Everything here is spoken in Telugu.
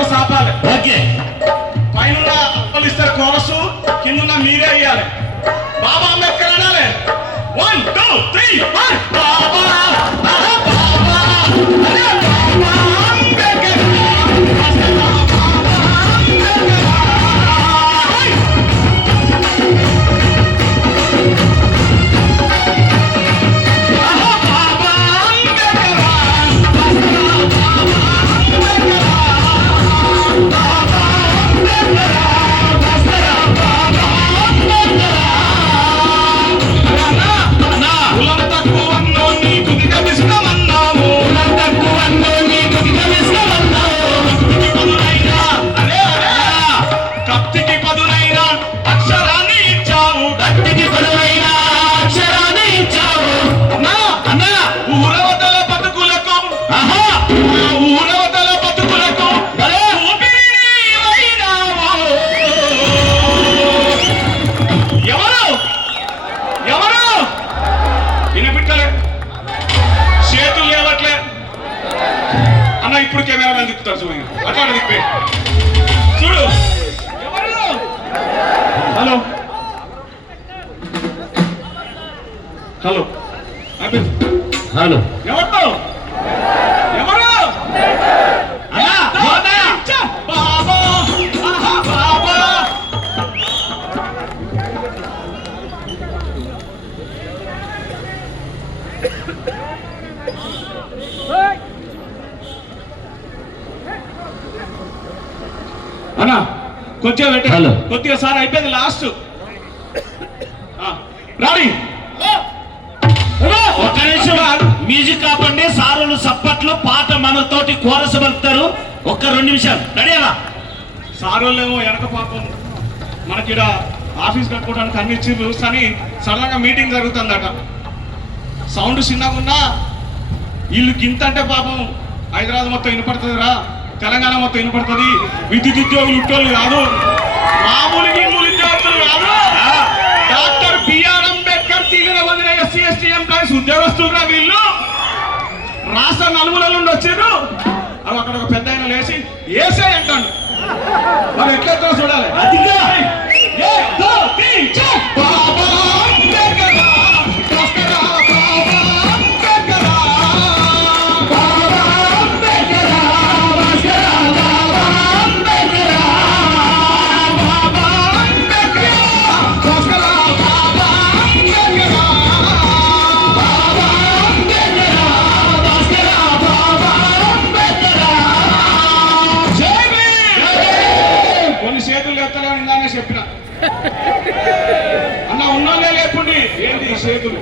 కోరస్ ఆపాలి. ఓకే, పైన అప్పలు ఇస్తారు కోరసు, కింద మీరే అయ్యాలి. బాబా అంబేద్కర్ అనాలి. 1 2 3 4 బాబా ఇప్పుడు కెమెరా తిప్పుతారు. చూడు అట్లా తిప్పే చూడు. హలో హలో హలో, ఎవరు ఎవరు బాబా బాబా అన్నా కొద్దిగా పెట్టాలి. కొద్దిగా సార్ అయిపోయింది లాస్ట్. రాడి ఒక్క నిమిషం మ్యూజిక్ కాపండి. సారులు సప్పట్లు పాట మనతోటి కోరస పలుకుతారు. ఒక్క 2 నిమిషాలు రెడీ అలా. సారోళ్ళేమో వెనక పాపం మనకి ఆఫీస్ కట్టుకోవడానికి అన్ని ఇచ్చిండ్రు. కానీ సడన్గా మీటింగ్ జరుగుతుందట. సౌండ్ చిన్నగా ఉన్నా వీళ్ళు గింత అంటే పాపం హైదరాబాద్ మొత్తం వినపడుతుందిరా, తెలంగాణ మొత్తం వినపడుతుంది. విద్యుత్ ఉద్యోగులు ఉట్టోళ్ళు కాదు, మామూలు ఉద్యోగులు కాదు. డాక్టర్ బిఆర్ అంబేద్కర్ తీగల వదిలే ఎస్సీ ఎస్టీ ఎంప్లాయీస్ ఉద్యోగస్తులురా వీళ్ళు. రాష్ట్ర నలుమూల నుండి వచ్చారు. అవి అక్కడ ఒక పెద్ద ఆయన లేచి ఏసే అంటాడు. మరి ఎట్లా చూడాలి. అదిగా చెప్పిన అన్న ఉన్నోళ్ళే లేకుండి ఏంటి చేతులు